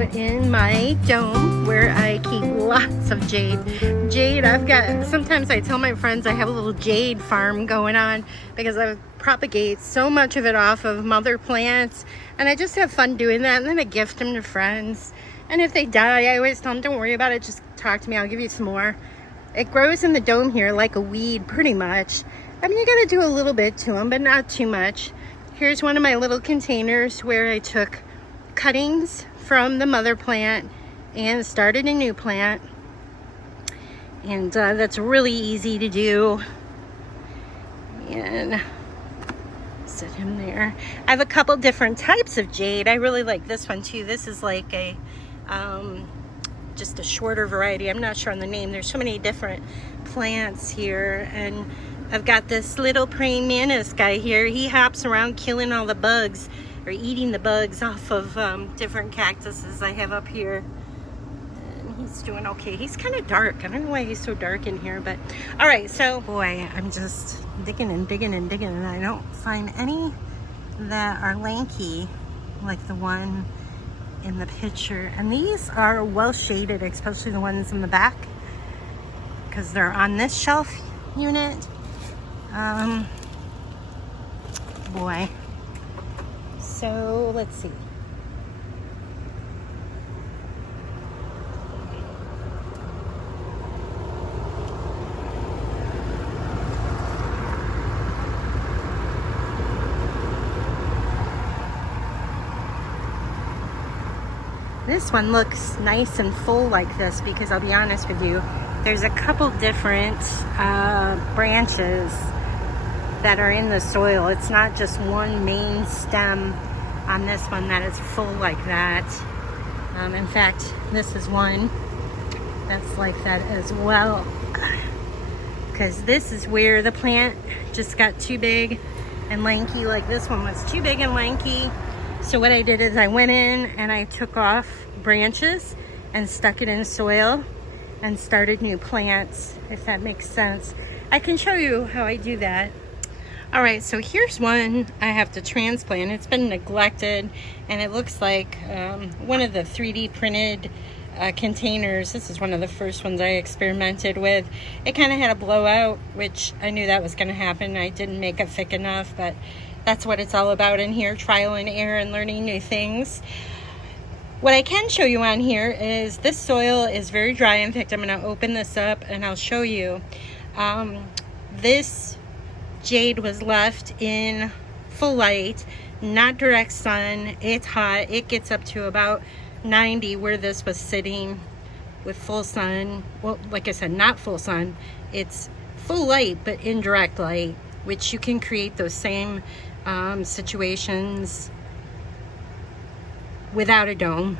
out in my dome where I keep lots of jade. Jade, sometimes I tell my friends I have a little jade farm going on because I propagate so much of it off of mother plants, and I just have fun doing that, and then I gift them to friends. And if they die, I always tell them, don't worry about it, just talk to me, I'll give you some more. It grows in the dome here like a weed, pretty much. I mean, you gotta do a little bit to them, but not too much. Here's one of my little containers where I took cuttings from the mother plant and started a new plant. And that's really easy to do. And set him there. I have a couple different types of jade. I really like this one too. This is like a just a shorter variety. I'm not sure on the name. There's so many different plants here, and I've got this little praying mantis guy here. He hops around killing all the bugs, or eating the bugs off of different cactuses I have up here. And he's doing okay. He's kind of dark. I don't know why he's so dark in here, but all right. So boy, I'm just digging and digging and digging, and I don't find any that are lanky like the one in the picture. And these are well shaded, especially the ones in the back, because they're on this shelf unit. Boy. So let's see. This one looks nice and full like this because I'll be honest with you, there's a couple different branches that are in the soil. It's not just one main stem on this one that is full like that. In fact, this is one that's like that as well, because this is where the plant just got too big and lanky. Like this one was too big and lanky. So what I did is I went in and I took off branches and stuck it in soil and started new plants, if that makes sense. I can show you how I do that. All right, so here's one I have to transplant. It's been neglected, and it looks like one of the 3D printed containers. This is one of the first ones I experimented with. It kind of had a blowout, which I knew that was going to happen. I didn't make it thick enough, but that's what it's all about in here, trial and error and learning new things. What I can show you on here is this soil is very dry. In fact, I'm going to open this up and I'll show you. This jade was left in full light, not direct sun. It's hot. It gets up to about 90 where this was sitting with full sun. Well, like I said, not full sun. It's full light, but indirect light, which you can create those same situations without a dome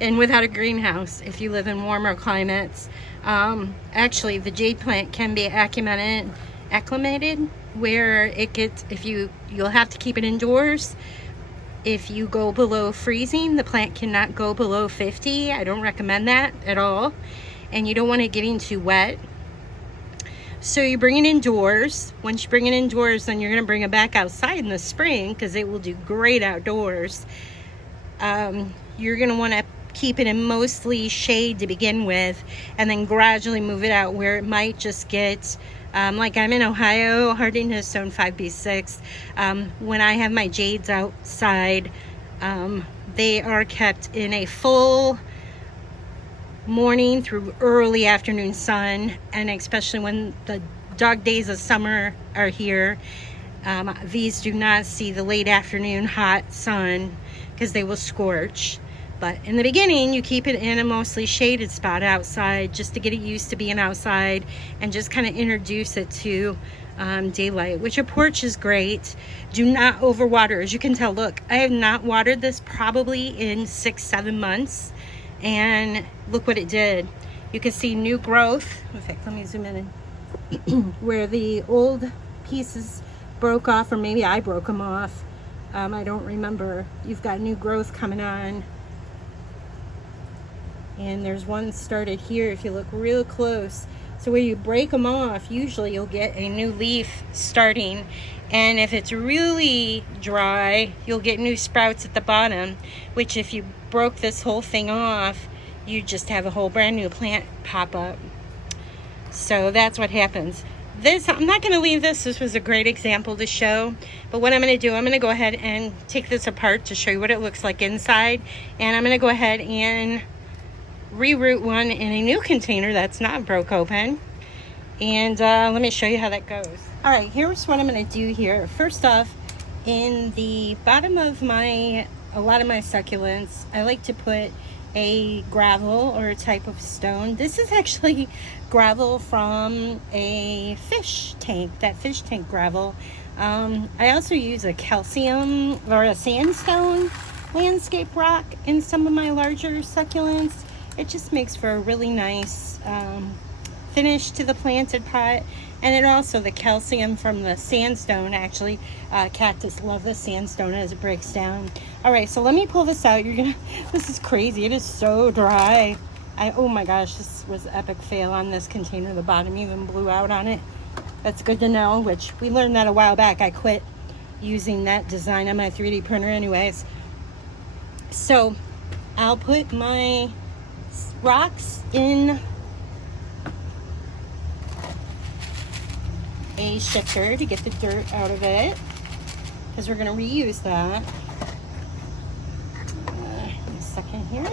and without a greenhouse if you live in warmer climates. Actually, the jade plant can be acclimated where it gets, you'll have to keep it indoors. If you go below freezing, the plant cannot go below 50. I don't recommend that at all. And you don't want it getting too wet. So you bring it indoors. Once you bring it indoors, then you're going to bring it back outside in the spring because it will do great outdoors. You're going to want to keep it in mostly shade to begin with, and then gradually move it out where it might just get, like I'm in Ohio, hardiness zone 5B6. When I have my jades outside, they are kept in a full morning through early afternoon sun, and especially when the dog days of summer are here, these do not see the late afternoon hot sun because they will scorch. But in the beginning, you keep it in a mostly shaded spot outside just to get it used to being outside and just kind of introduce it to daylight, which a porch is great. Do not overwater. As you can tell, look, I have not watered this probably in 6-7 months, and look what it did. You can see new growth. In fact, let me zoom in where the old pieces broke off, or maybe I broke them off. I don't remember. You've got new growth coming on. And there's one started here if you look real close. So when you break them off, usually you'll get a new leaf starting. And if it's really dry, you'll get new sprouts at the bottom, which if you broke this whole thing off, you just have a whole brand new plant pop up. So that's what happens. This, I'm not going to leave this. This was a great example to show. But what I'm going to do, I'm going to go ahead and take this apart to show you what it looks like inside. And I'm going to go ahead and reroot one in a new container that's not broke open. And let me show you how that goes. All right, here's what I'm going to do here. First off, in the bottom of a lot of my succulents, I like to put a gravel or a type of stone. This is actually gravel from a fish tank, that fish tank gravel. I also use a calcium or a sandstone landscape rock in some of my larger succulents. It just makes for a really nice finish to the planted pot. And it also, the calcium from the sandstone, actually, cactus love the sandstone as it breaks down. All right, so let me pull this out. This is crazy. It is so dry. Oh my gosh, this was an epic fail on this container. The bottom even blew out on it. That's good to know, which we learned that a while back. I quit using that design on my 3D printer anyways. So I'll put my rocks in a shifter to get the dirt out of it, because we're going to reuse that. A second here.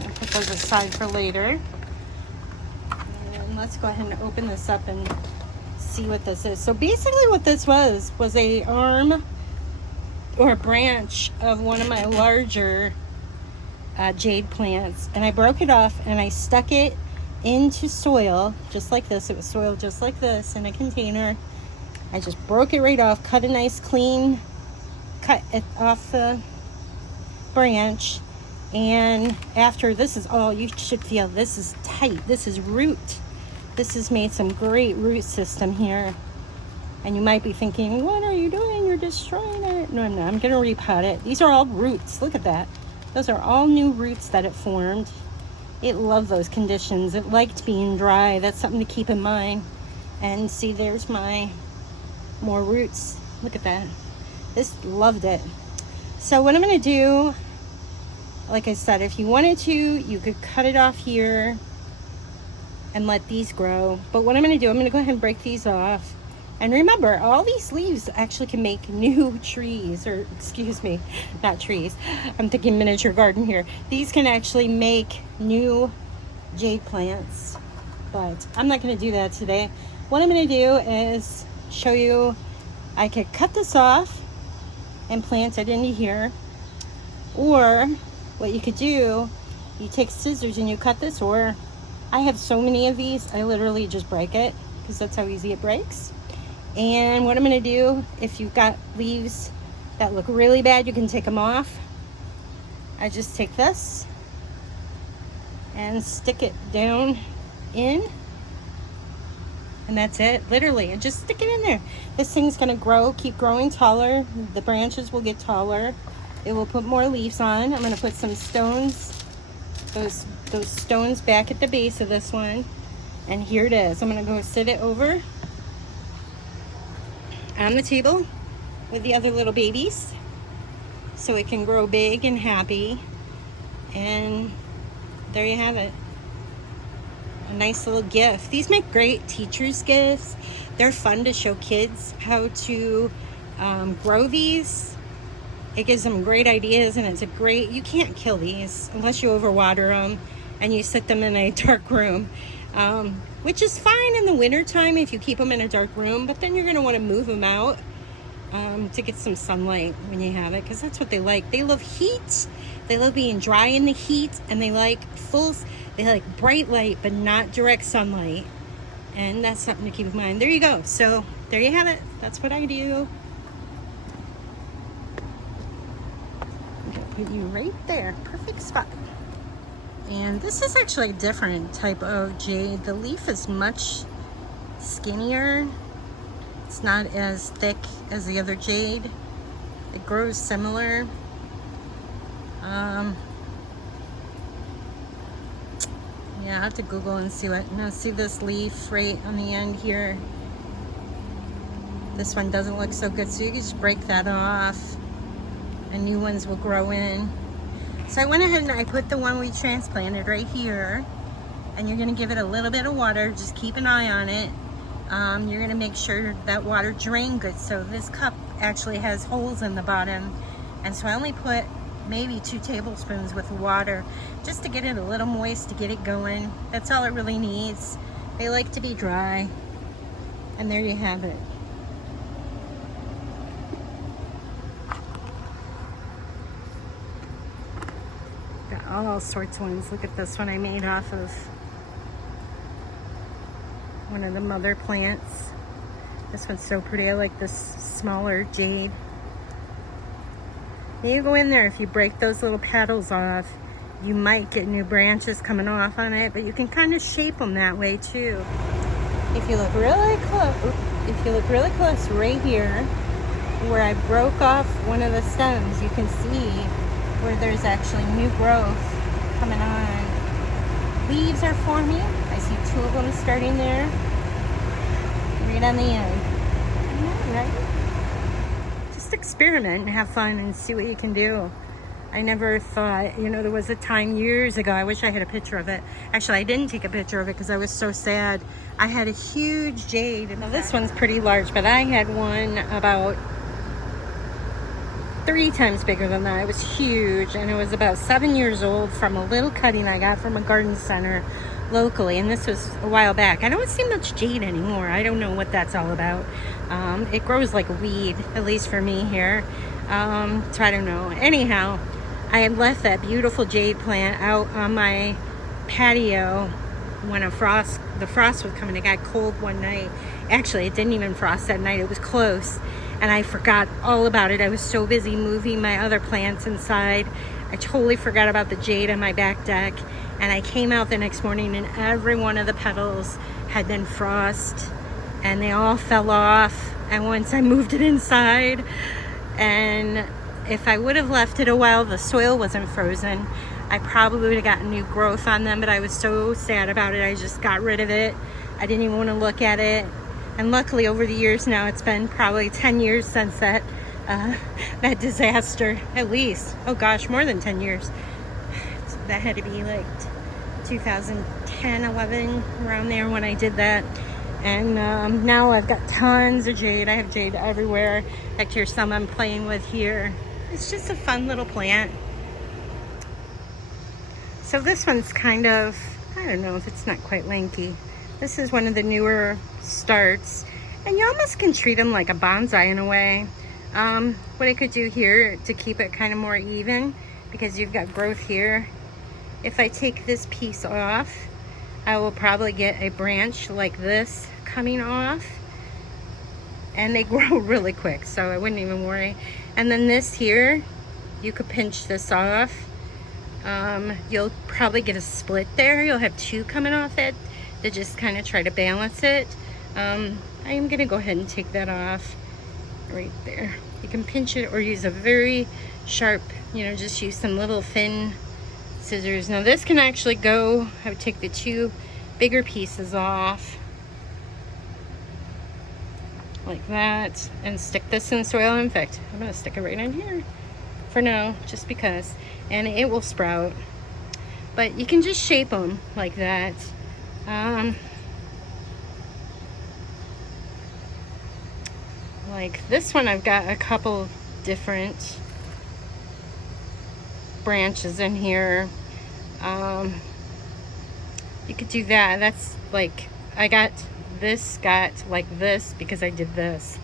I'll put those aside for later. And let's go ahead and open this up and see what this is. So basically what this was a arm or a branch of one of my larger jade plants, and I broke it off and I stuck it into soil just like this. It was soil just like this in a container. I just broke it right off, cut a nice clean cut it off the branch, and after this is all, you should feel this is tight. This is root. This has made some great root system here. And you might be thinking, what are you doing? You're destroying it. No, I'm not. I'm going to repot it. These are all roots. Look at that. Those are all new roots that it formed. It loved those conditions. It liked being dry. That's something to keep in mind. And see, there's my more roots. Look at that. This loved it. So what I'm going to do, like I said, if you wanted to, you could cut it off here and let these grow. But what I'm going to do, I'm going to go ahead and break these off. And remember, all these leaves actually can make new trees, or excuse me, not trees. I'm thinking miniature garden here. These can actually make new jade plants, but I'm not going to do that today. What I'm going to do is show you, I could cut this off and plant it into here. Or what you could do, you take scissors and you cut this, or I have so many of these, I literally just break it because that's how easy it breaks. And what I'm going to do, if you've got leaves that look really bad, you can take them off. I just take this and stick it down in, and that's it, literally, and just stick it in there. This thing's going to grow, keep growing taller. The branches will get taller. It will put more leaves on. I'm going to put some stones, those stones back at the base of this one, and here it is. I'm going to go sit it over on the table with the other little babies so it can grow big and happy. And there you have it, a nice little gift. These make great teachers' gifts. They're fun to show kids how to grow these. It gives them great ideas, and it's a great, you can't kill these unless you overwater them and you sit them in a dark room. Which is fine in the winter time if you keep them in a dark room, but then you're going to want to move them out to get some sunlight when you have it, because that's what they like. They love heat. They love being dry in the heat, and they like bright light, but not direct sunlight. And that's something to keep in mind. There you go. So there you have it. That's what I do. I'm going to put you right there. Perfect spot. And this is actually a different type of jade. The leaf is much skinnier. It's not as thick as the other jade. It grows similar. Yeah, I have to Google and see what. Now see this leaf right on the end here. This one doesn't look so good, so you can just break that off and new ones will grow in. So I went ahead and I put the one we transplanted right here, and you're gonna give it a little bit of water. Just keep an eye on it. You're gonna make sure that water drains good. So this cup actually has holes in the bottom, and so I only put maybe 2 tablespoons with water just to get it a little moist, to get it going. That's all it really needs. They like to be dry. And there you have it. Got all sorts of ones. Look at this one I made off of one of the mother plants. This one's so pretty. I like this smaller jade. You go in there, if you break those little petals off, you might get new branches coming off on it, but you can kind of shape them that way too. If you look really close, right here, where I broke off one of the stems, you can see where there's actually new growth coming on. Leaves are forming. I see 2 of them starting there, right on the end. Isn't that right? Experiment and have fun and see what you can do. I never thought, you know, there was a time years ago, I wish I had a picture of it. Actually, I didn't take a picture of it because I was so sad. I had a huge jade. Now this one's pretty large, but I had one about 3 times bigger than that. It was huge, and it was about 7 years old from a little cutting I got from a garden center locally, and this was a while back. I don't see much jade anymore. I don't know what that's all about. It grows like a weed, at least for me here. So I don't know. Anyhow, I had left that beautiful jade plant out on my patio when the frost was coming. It got cold one night. Actually, it didn't even frost that night. It was close, and I forgot all about it. I was so busy moving my other plants inside. I totally forgot about the jade on my back deck, and I came out the next morning and every one of the petals had been frost and they all fell off. And once I moved it inside, and if I would have left it a while, the soil wasn't frozen, I probably would have gotten new growth on them, but I was so sad about it. I just got rid of it. I didn't even want to look at it. And luckily over the years now, it's been probably 10 years since that disaster, at least. Oh gosh, more than 10 years. So that had to be like 2010, 11, around there when I did that. And now I've got tons of jade. I have jade everywhere. In fact, here's some I'm playing with here. It's just a fun little plant. So this one's kind of, I don't know if it's not quite lanky. This is one of the newer starts. And you almost can treat them like a bonsai in a way. What I could do here to keep it kind of more even, because you've got growth here, if I take this piece off, I will probably get a branch like this coming off, and they grow really quick, so I wouldn't even worry. And then this here, you could pinch this off. You'll probably get a split there. You'll have 2 coming off it to just kind of try to balance it. I am gonna go ahead and take that off right there. You can pinch it or use a very sharp, you know, just use some little thin scissors. Now this can actually go, I would take the 2 bigger pieces off like that and stick this in soil. In fact, I'm gonna stick it right in here for now, just because, and it will sprout. But you can just shape them like that. Like this one, I've got a couple different branches in here. You could do that. That's like, I got like this because I did this.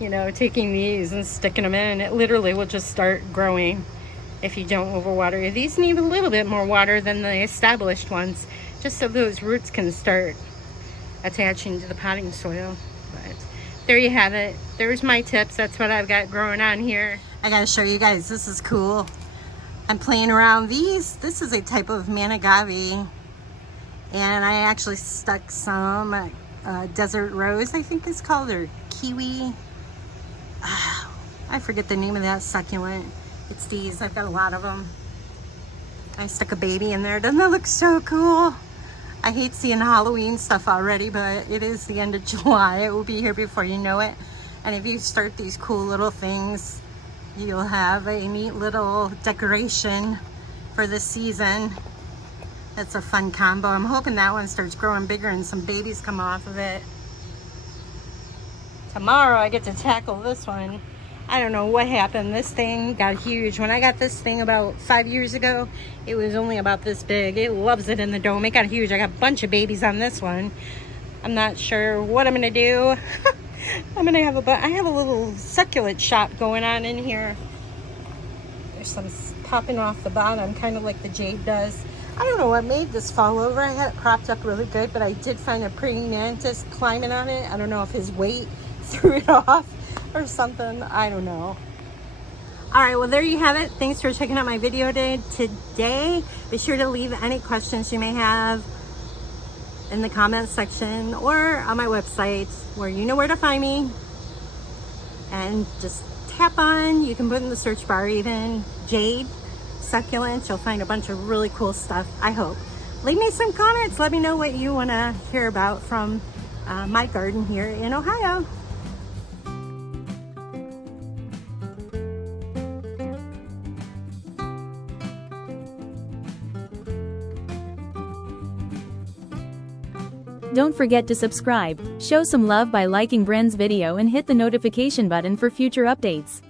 You know, taking these and sticking them in, it literally will just start growing if you don't overwater. These need a little bit more water than the established ones, just so those roots can start attaching to the potting soil. But there you have it. There's my tips. That's what I've got growing on here. I gotta show you guys, this is cool. I'm playing around these. This is a type of managave, and I actually stuck some desert rose, I think it's called, or kiwi. I forget the name of that succulent. It's these. I've got a lot of them. I stuck a baby in there. Doesn't that look so cool? I hate seeing Halloween stuff already, but it is the end of July. It will be here before you know it. And if you start these cool little things, you'll have a neat little decoration for the season. It's a fun combo. I'm hoping that one starts growing bigger and some babies come off of it. Tomorrow I get to tackle this one. I don't know what happened. This thing got huge. When I got this thing about 5 years ago, it was only about this big. It loves it in the dome. It got huge. I got a bunch of babies on this one. I'm not sure what I'm gonna do. I'm gonna have I have a little succulent shop going on in here. There's some popping off the bottom, kind of like the Jade does. I don't know what made this fall over. I had it propped up really good, but I did find a praying mantis climbing on it. I don't know if his weight threw it off or something. I don't know. All right, well, there you have it. Thanks for checking out my video today. Be sure to leave any questions you may have in the comments section or on my website, where you know where to find me. And just tap on, you can put in the search bar even, Jade succulent. You'll find a bunch of really cool stuff, I hope. Leave me some comments. Let me know what you want to hear about from my garden here in Ohio. Don't forget to subscribe, show some love by liking Bren's video and hit the notification button for future updates.